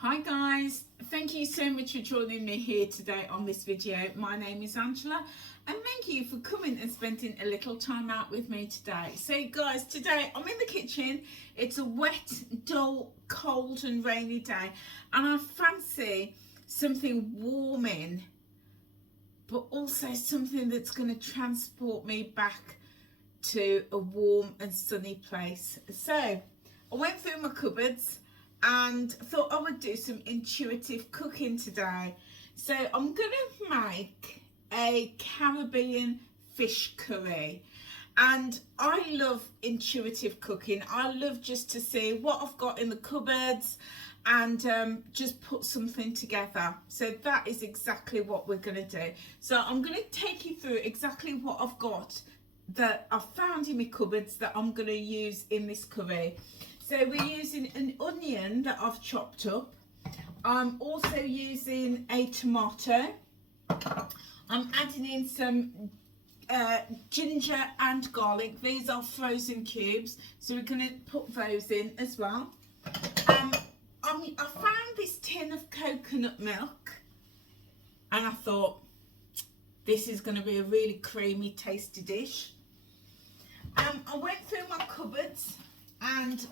Hi guys, thank you so much for joining me here today on this video. My name is Angela and thank you for coming and spending a little time out with me today. So guys, today I'm in the kitchen. It's a wet, dull, cold and rainy day and I fancy something warming, but also something that's going to transport me back to a warm and sunny place. So I went through my cupboards and thought I would do some intuitive cooking today. So I'm going to make a Caribbean fish curry, and I love intuitive cooking. I love just to see what I've got in the cupboards and just put something together. So that is exactly what we're going to do. So I'm going to take you through exactly what I've got that I've found in my cupboards that I'm going to use in this curry. So we're using an onion that I've chopped up. I'm also using a tomato. I'm adding in some ginger and garlic. These are frozen cubes, so we're going to put those in as well. I found this tin of coconut milk and I thought this is going to be a really creamy, tasty dish. I went through my cupboards and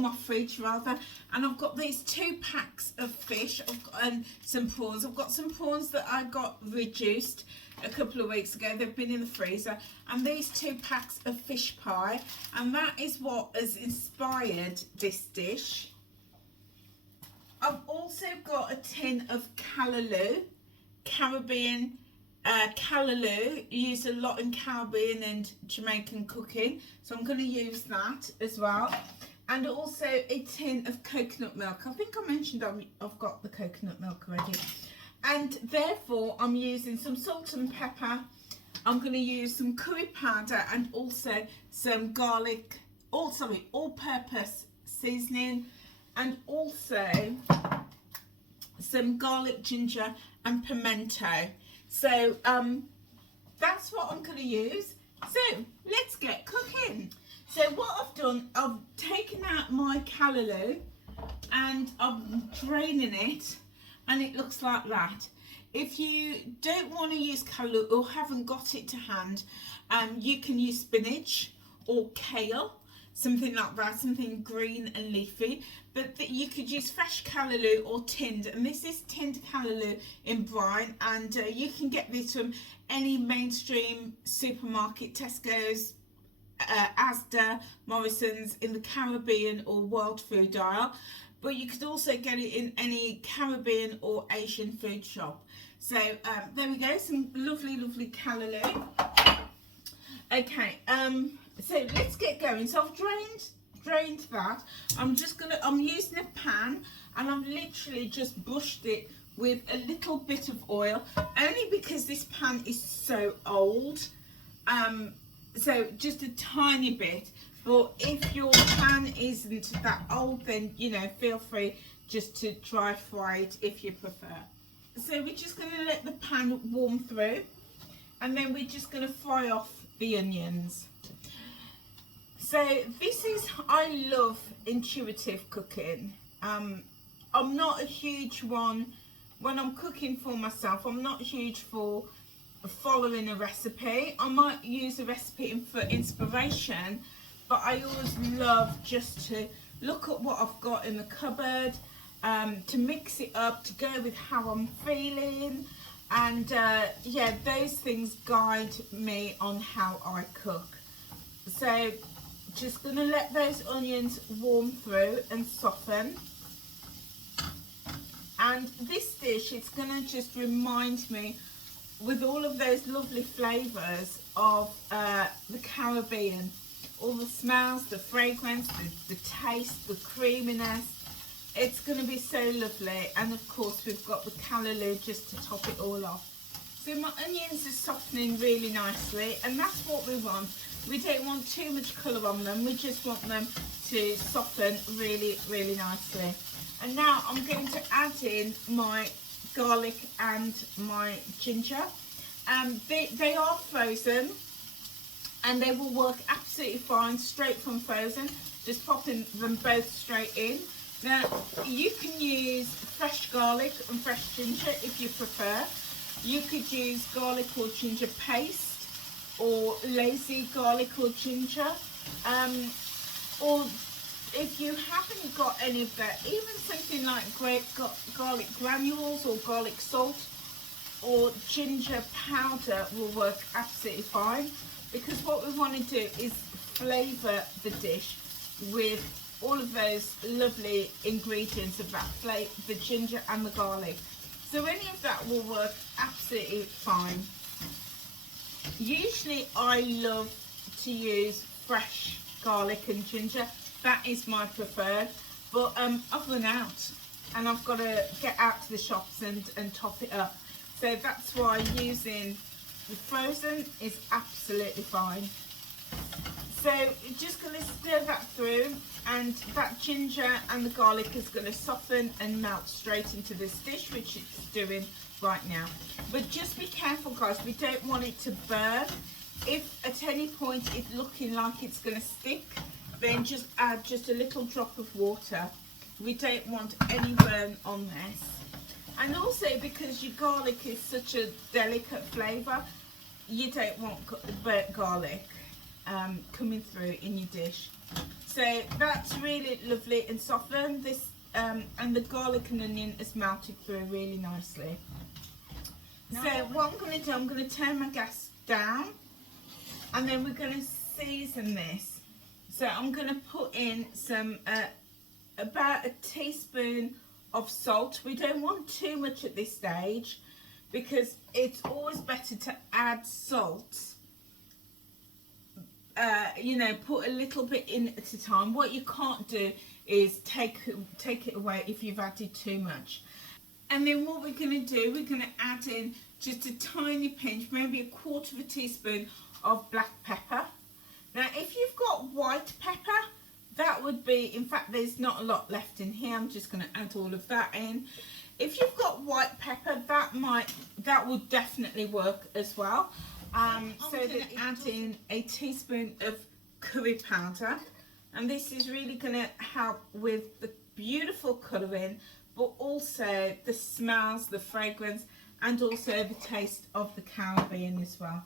my fridge rather, and I've got these 2 packs of fish. I've got some prawns. I've got some prawns that I got reduced a couple of weeks ago. They've been in the freezer, and these 2 packs of fish pie, and that is what has inspired this dish. I've also got a tin of callaloo, Caribbean callaloo, used a lot in Caribbean and Jamaican cooking, so I'm going to use that as well. And also a tin of coconut milk. I think I mentioned I've got the coconut milk already. And therefore I'm using some salt and pepper. I'm going to use some curry powder and also some garlic, all-purpose seasoning, and also some garlic, ginger and pimento. So that's what I'm going to use. So let's get cooking. So what I've done, I've taken out my callaloo and I'm draining it, and it looks like that. If you don't want to use callaloo or haven't got it to hand, you can use spinach or kale, something like that, something green and leafy. But you could use fresh callaloo or tinned, and this is tinned callaloo in brine, and you can get this from any mainstream supermarket, Tesco's, Asda, Morrison's, in the Caribbean or World Food aisle, but you could also get it in any Caribbean or Asian food shop. So there we go, some lovely callaloo. Okay, so let's get going. So I've drained that. I'm using a pan, and I've literally just brushed it with a little bit of oil, only because this pan is so old. So just a tiny bit, but if your pan isn't that old, then feel free just to dry fry it if you prefer. So we're just going to let the pan warm through, and then we're just going to fry off the onions. So I love intuitive cooking. I'm not a huge one when I'm cooking for myself. I'm not huge for following a recipe. I might use a recipe for inspiration, but I always love just to look at what I've got in the cupboard, to mix it up, to go with how I'm feeling, and yeah, those things guide me on how I cook. So just gonna let those onions warm through and soften. And this dish, it's gonna just remind me, with all of those lovely flavours of the Caribbean, all the smells, the fragrance, the taste, the creaminess. It's going to be so lovely. And of course we've got the callaloo just to top it all off. So my onions are softening really nicely, and that's what we want. We don't want too much colour on them, we just want them to soften really nicely. And now I'm going to add in my garlic and my ginger. They are frozen, and they will work absolutely fine straight from frozen, just popping them both straight in. Now, you can use fresh garlic and fresh ginger if you prefer. You could use garlic or ginger paste, or lazy garlic or ginger, or if you haven't got any of that, even something like garlic granules or garlic salt or ginger powder will work absolutely fine, because what we want to do is flavour the dish with all of those lovely ingredients of that flavor, the ginger and the garlic. So any of that will work absolutely fine. Usually I love to use fresh garlic and ginger. That is my preferred, but I've run out and I've got to get out to the shops and top it up. So that's why using the frozen is absolutely fine. So you're just going to stir that through, and that ginger and the garlic is going to soften and melt straight into this dish, which it's doing right now. But just be careful, guys, we don't want it to burn. If at any point it's looking like it's going to stick, then just add just a little drop of water. We don't want any burn on this. And also, because your garlic is such a delicate flavour, you don't want burnt garlic coming through in your dish. So that's really lovely and softened. This and the garlic and onion is melted through really nicely. So what I'm going to do, I'm going to turn my gas down, and then we're going to season this. So I'm going to put in some about a teaspoon of salt. We don't want too much at this stage, because it's always better to add salt. You know, put a little bit in at a time. What you can't do is take it away if you've added too much. And then what we're going to do, we're going to add in just a tiny pinch, maybe a quarter of a teaspoon of black pepper. Now, if you've got white pepper, that would be, in fact, there's not a lot left in here. I'm just going to add all of that in. If you've got white pepper, that would definitely work as well. So then add in a teaspoon of curry powder, and this is really going to help with the beautiful colouring, but also the smells, the fragrance, and also the taste of the Caribbean as well.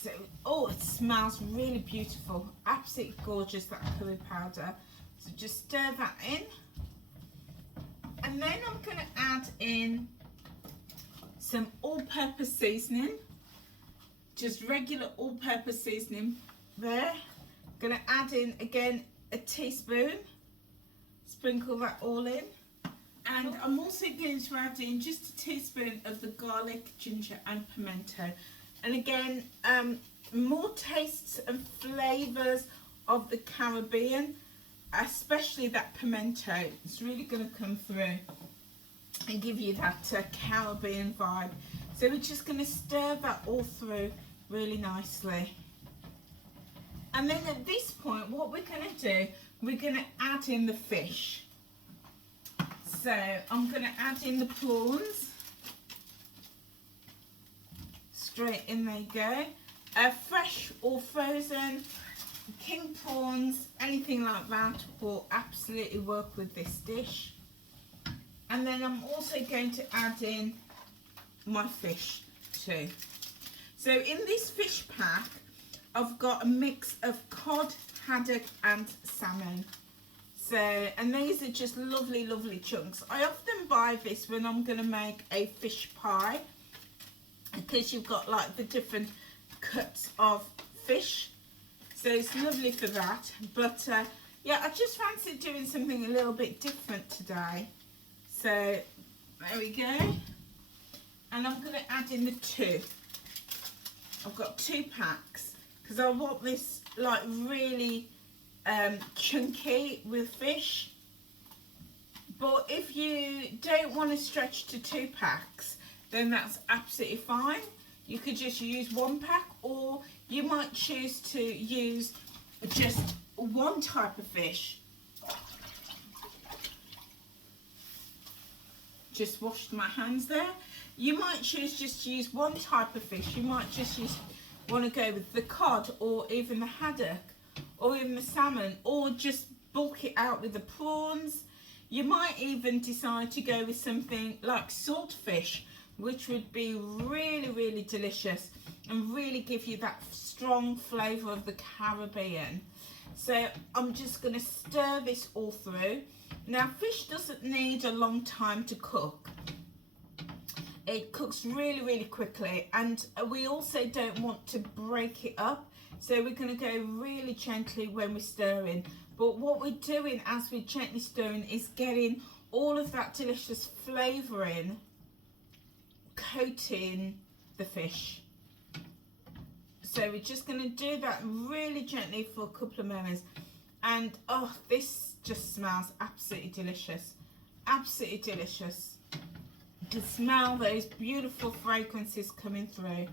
So, oh, it smells really beautiful, absolutely gorgeous, that curry powder. So just stir that in, and then I'm going to add in some all-purpose seasoning. Just regular all-purpose seasoning there. Going to add in again a teaspoon, sprinkle that all in, and I'm also going to add in just a teaspoon of the garlic, ginger and pimento. And again, more tastes and flavours of the Caribbean, especially that pimento. It's really going to come through and give you that Caribbean vibe. So we're just going to stir that all through really nicely. And then at this point, what we're going to do, we're going to add in the fish. So I'm going to add in the prawns. Straight in they go. Fresh or frozen, king prawns, anything like that will absolutely work with this dish. And then I'm also going to add in my fish too. So in this fish pack, I've got a mix of cod, haddock and salmon. So, and these are just lovely, lovely chunks. I often buy this when I'm going to make a fish pie, because you've got like the different cuts of fish. So it's lovely for that. But yeah, I just fancy doing something a little bit different today. So there we go. And I'm going to add in the two. I've got 2 packs because I want this like really chunky with fish. But if you don't want to stretch to 2 packs, then that's absolutely fine. You could just use 1 pack, or you might choose to use just one type of fish. Just washed my hands there. You might choose just to use one type of fish. You might just want to go with the cod, or even the haddock, or even the salmon, or just bulk it out with the prawns. You might even decide to go with something like saltfish, which would be really, really delicious and really give you that strong flavour of the Caribbean. So I'm just going to stir this all through. Now, fish doesn't need a long time to cook. It cooks really, really quickly, and we also don't want to break it up. So we're going to go really gently when we're stirring. But what we're doing as we're gently stirring is getting all of that delicious flavouring coating the fish. So we're just going to do that really gently for a couple of moments. And oh, this just smells absolutely delicious. Absolutely delicious. You can smell those beautiful fragrances coming through.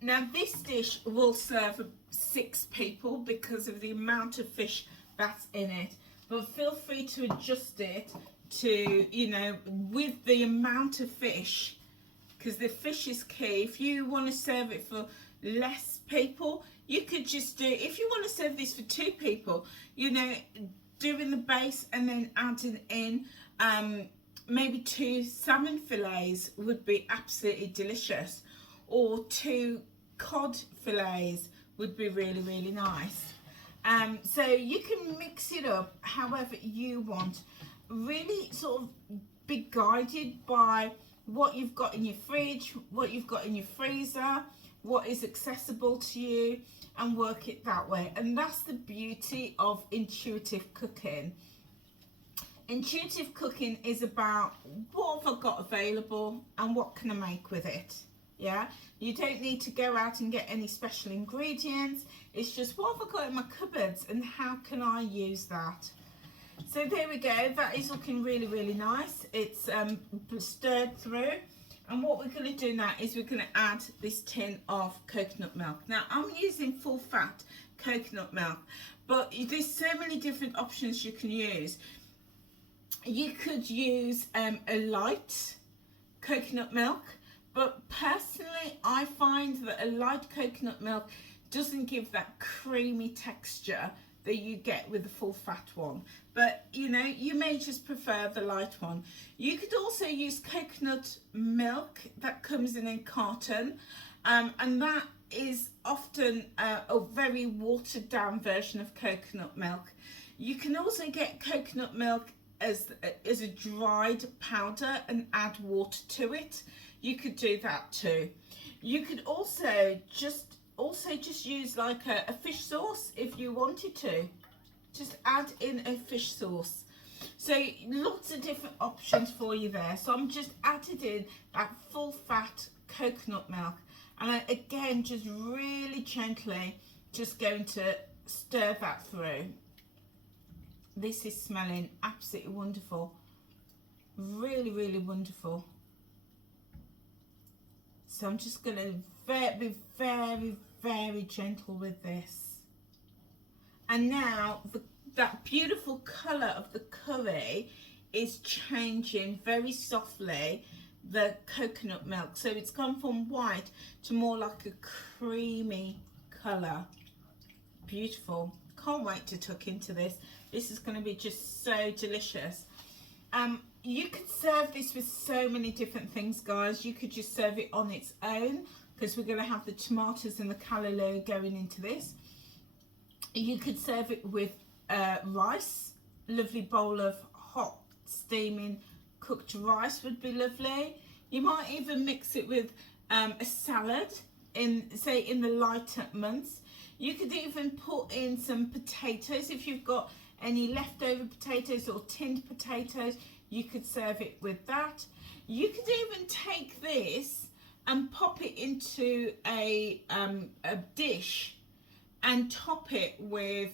Now this dish will serve 6 people because of the amount of fish that's in it, but feel free to adjust it to, you know, with the amount of fish, because the fish is key. If you want to serve it for less people, you could just do, if you want to serve this for 2 people, you know, doing the base and then adding in maybe 2 salmon fillets would be absolutely delicious, or 2 cod fillets would be really, really nice. So you can mix it up however you want. Really sort of be guided by what you've got in your fridge, what you've got in your freezer, what is accessible to you, and work it that way. And that's the beauty of intuitive cooking. Intuitive cooking is about what have I got available and what can I make with it. Yeah, you don't need to go out and get any special ingredients. It's just what have I got in my cupboards and how can I use that. So there we go, that is looking really, really nice. It's stirred through, and what we're going to do now is we're going to add this tin of coconut milk. Now I'm using full fat coconut milk, but there's so many different options you can use. You could use a light coconut milk, but personally I find that a light coconut milk doesn't give that creamy texture that you get with the full fat one. But you know, you may just prefer the light one. You could also use coconut milk that comes in a carton, and that is often a very watered down version of coconut milk. You can also get coconut milk as a dried powder and add water to it. You could do that too. You could also just use like a fish sauce if you wanted to. Just add in a fish sauce. So lots of different options for you there. So I'm just added in that full fat coconut milk, and I, again, just really gently just going to stir that through. This is smelling absolutely wonderful. Really, really wonderful. So I'm just going to be very, very gentle with this. And now that beautiful colour of the curry is changing very softly the coconut milk. So it's gone from white to more like a creamy colour. Beautiful. Can't wait to tuck into this. This is going to be just so delicious. You could serve this with so many different things, guys. You could just serve it on its own, because we're going to have the tomatoes and the callaloo going into this. You could serve it with rice. A lovely bowl of hot, steaming, cooked rice would be lovely. You might even mix it with a salad, say in the lighter months. You could even put in some potatoes. If you've got any leftover potatoes or tinned potatoes, you could serve it with that. You could even take this and pop it into a dish and top it with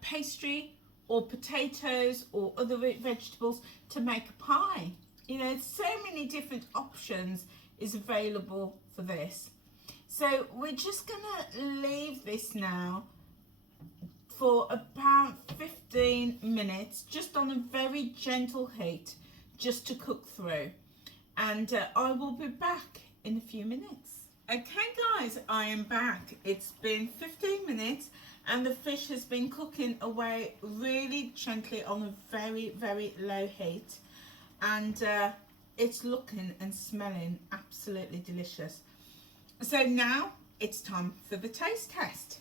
pastry or potatoes or other vegetables to make a pie. You know, so many different options is available for this. So we're just gonna leave this now for about 15 minutes, just on a very gentle heat, just to cook through. And I will be back in a few minutes. Okay guys, I am back. It's been 15 minutes and the fish has been cooking away really gently on a very, very low heat, and it's looking and smelling absolutely delicious. So now it's time for the taste test.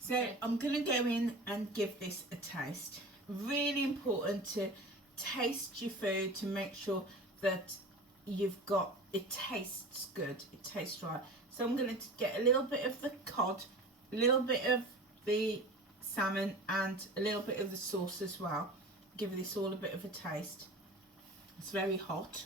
So I'm going to go in and give this a taste. Really important to taste your food to make sure that it tastes good, it tastes right. So I'm going to get a little bit of the cod, a little bit of the salmon, and a little bit of the sauce as well. Give this all a bit of a taste. It's very hot.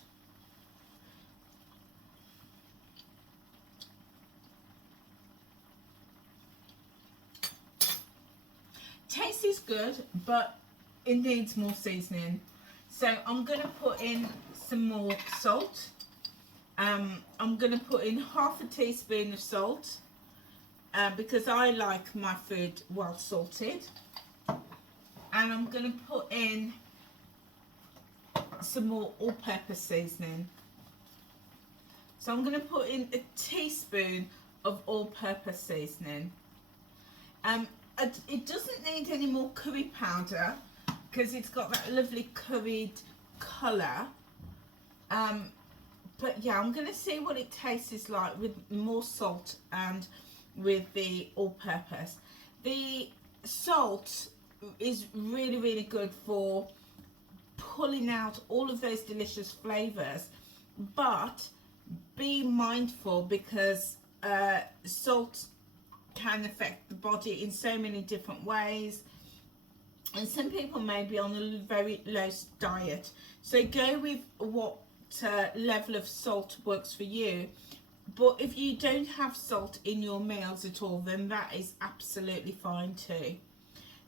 Taste is good, but it needs more seasoning. So I'm going to put in some more salt. I'm going to put in half a teaspoon of salt because I like my food well salted. And I'm going to put in some more all-purpose seasoning. So I'm going to put in a teaspoon of all-purpose seasoning. It doesn't need any more curry powder because it's got that lovely curried colour. But yeah, I'm going to see what it tastes like with more salt and with the all-purpose. The salt is really, really good for pulling out all of those delicious flavours, but be mindful because salt can affect the body in so many different ways, and some people may be on a very low diet, so go with what level of salt works for you. But if you don't have salt in your meals at all, then that is absolutely fine too.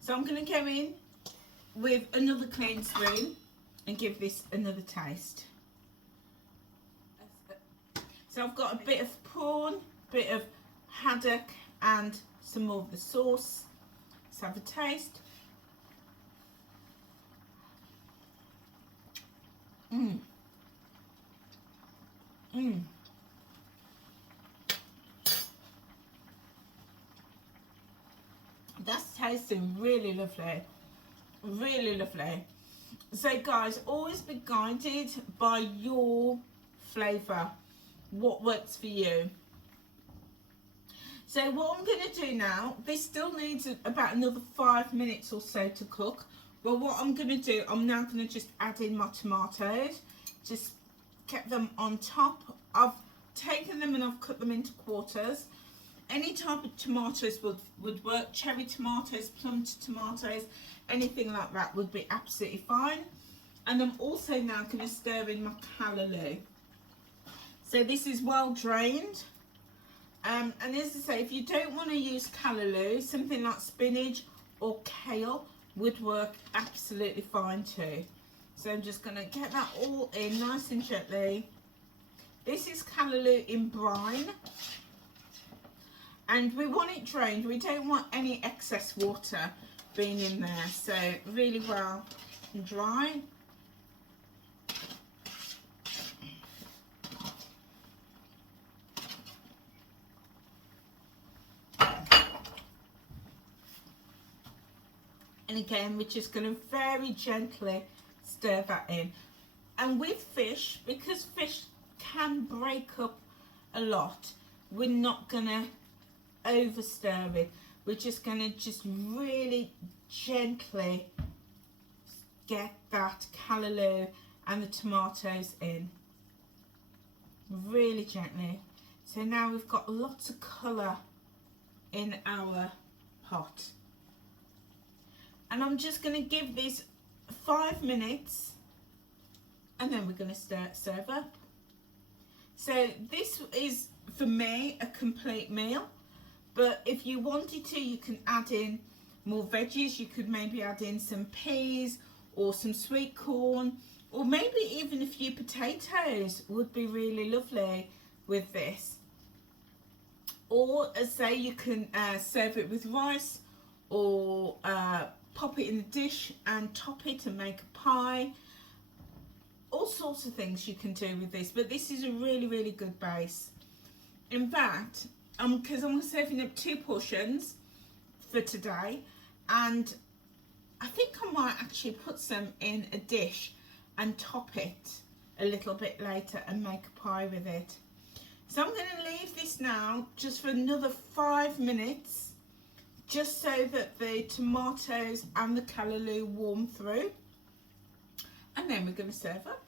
So I'm going to go in with another clean spoon and give this another taste. So I've got a bit of prawn, bit of haddock, and some more of the sauce. Let's have a taste. That's tasting really lovely, really lovely. So guys, always be guided by your flavour, what works for you. So what I'm going to do now, this still needs about another 5 minutes or so to cook. But what I'm going to do, I'm now going to just add in my tomatoes. Just get them on top. I've taken them and I've cut them into quarters. Any type of tomatoes would work. Cherry tomatoes, plum tomatoes, anything like that would be absolutely fine. And I'm also now going to stir in my callaloo. So this is well drained. And as I say, if you don't want to use callaloo, something like spinach or kale would work absolutely fine too. So I'm just going to get that all in nice and gently. This is callaloo in brine. And we want it drained. We don't want any excess water being in there. So really well and dry. And again, we're just going to very gently stir that in. And with fish, because fish can break up a lot, we're not going to over stir it. We're just going to really gently get that callaloo and the tomatoes in. Really gently. So now we've got lots of colour in our pot. And I'm just going to give this 5 minutes and then we're going to serve up. So this is, for me, a complete meal. But if you wanted to, you can add in more veggies. You could maybe add in some peas or some sweet corn, or maybe even a few potatoes would be really lovely with this. Or, as say, you can serve it with rice, or pop it in the dish and top it and make a pie. All sorts of things you can do with this, but this is a really, really good base. In fact, because I'm serving up 2 portions, for today, and I think I might actually put some in a dish and top it a little bit later and make a pie with it. So I'm going to leave this now just for another 5 minutes, just so that the tomatoes and the callaloo warm through, and then we're going to serve up.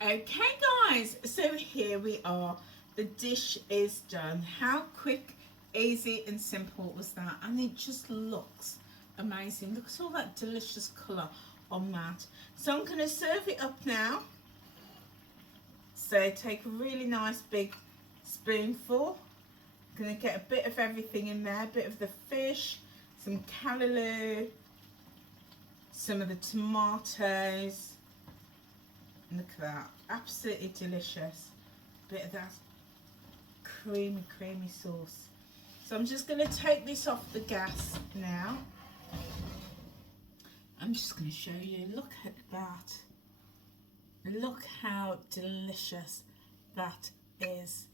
Okay guys, so here we are. The dish is done. How quick, easy and simple was that? And it just looks amazing. Look at all that delicious colour on that. So I'm going to serve it up now. So take a really nice big spoonful. I'm going to get a bit of everything in there. A bit of the fish, some callaloo, some of the tomatoes. Look at that, absolutely delicious. Bit of that creamy sauce. So I'm just going to take this off the gas now. I'm just going to show you, look at that. Look how delicious that is.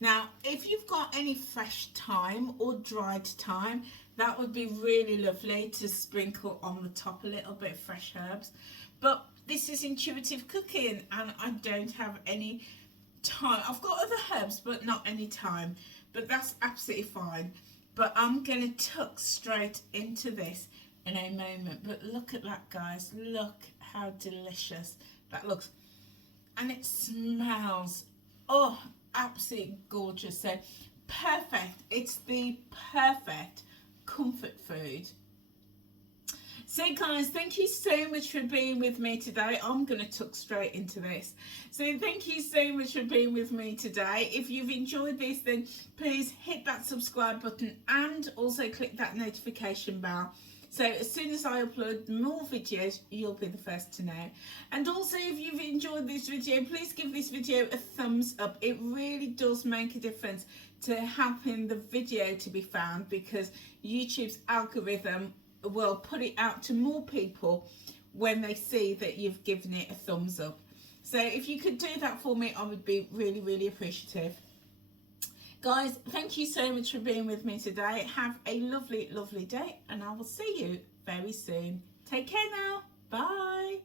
Now, if you've got any fresh thyme or dried thyme, that would be really lovely to sprinkle on the top, a little bit of fresh herbs. But this is intuitive cooking and I don't have any thyme. I've got other herbs but not any thyme, but that's absolutely fine. But I'm going to tuck straight into this in a moment. But look at that, guys. Look how delicious that looks. And it smells, oh, absolutely gorgeous. So perfect. It's the perfect comfort food. So guys, thank you so much for being with me today. I'm going to tuck straight into this. So thank you so much for being with me today. If you've enjoyed this, then please hit that subscribe button and also click that notification bell. So as soon as I upload more videos, you'll be the first to know. And also, if you've enjoyed this video, please give this video a thumbs up. It really does make a difference to helping the video to be found, because YouTube's algorithm will put it out to more people when they see that you've given it a thumbs up. So if you could do that for me, I would be really, really appreciative. Guys, thank you so much for being with me today. Have a lovely, lovely day, and I will see you very soon. Take care now. Bye.